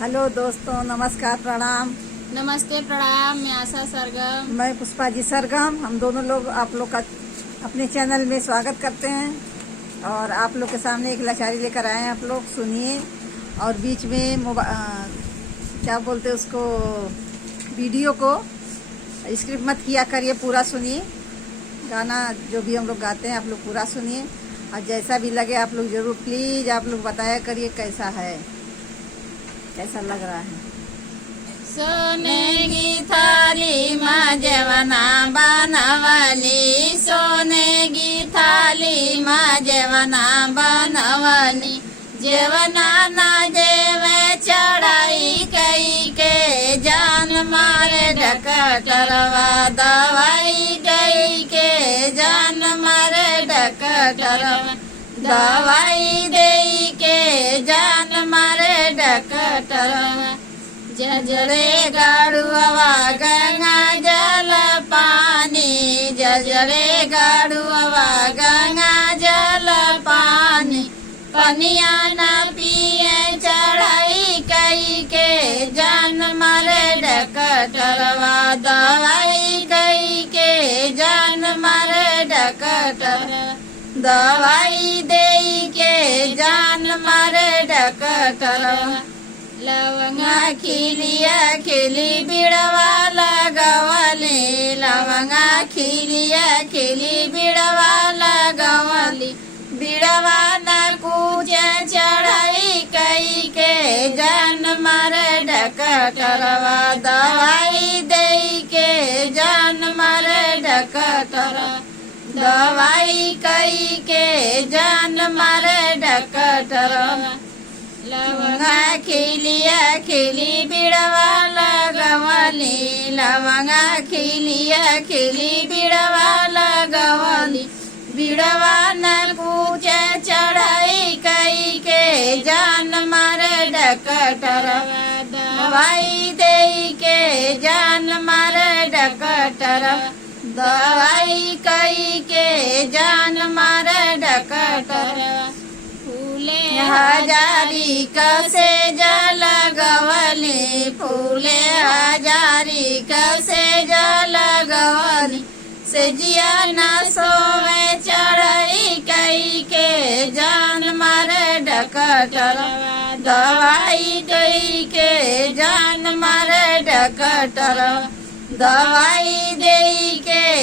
Hello दोस्तों, नमस्कार, प्रणाम। नमस्ते, प्रणाम। मैं आशा सरगम। मैं पुष्पा जी सरगम। हम दोनों लोग आप लोग का अपने चैनल में स्वागत करते हैं और आप लोग के सामने एक लाचारी लेकर आए हैं। आप लोग सुनिए और बीच में क्या बोलते उसको, वीडियो को स्क्रिप्ट मत किया करिए, पूरा सुनिए। गाना जो भी हम लोग गाते हैं आप लोग पूरा सुनिए और जैसा भी लगे आप लोग ज़रूर प्लीज़ आप लोग बताया करिए कैसा है, कैसा लग रहा है। सोने की थाली में जेवना बनवली, सोने की थाली में जेवना बनवली, जेवना ना जेवे चढ़ाई कई के जान मारे डकटरवा, दवाई गई के जान मारे डकटरवा, दवाई दे के जान मारे डकटरवा। जजरे गाड़ुआ गंगा जल पानी, जजरे गाड़ुआ गंगा जल पानी, पनिया न पिए चढ़ाई कई के जान मारे डकटरवा, दवाई गई के जान मारे डकटरवा, दवाई दे के जान मारे डकटरवा। लवंगा खिलिया खिली बिड़वा लगवली, लवंगा खिलिया खिली बिड़वा लगवली, बिड़वा न कूचे चढ़ाई कई के जान मारे डकटरवा, दवाई दे के जान मारे डकटरवा, दवाई कई के जान मारे डकटरवा। लवंगा खिलिया खिली बिड़वा लगवली, लवंगा खिलिया खिली बिड़वा लगवली, बिड़वा न कूचे चढ़ाई कई के जान मारे डकटरवा, दवाई दे के जान मारे डकटरवा, दवाई कई के जान मारे डकटरवा। फूले हजारी कसे जल गवली, फूले हजारी कसे जल गवली, सेजिया न सोवे चढ़ाई कई के जान मारे डकटरवा, दवाई दे के जान मारे डकटरवा, दवाई दे के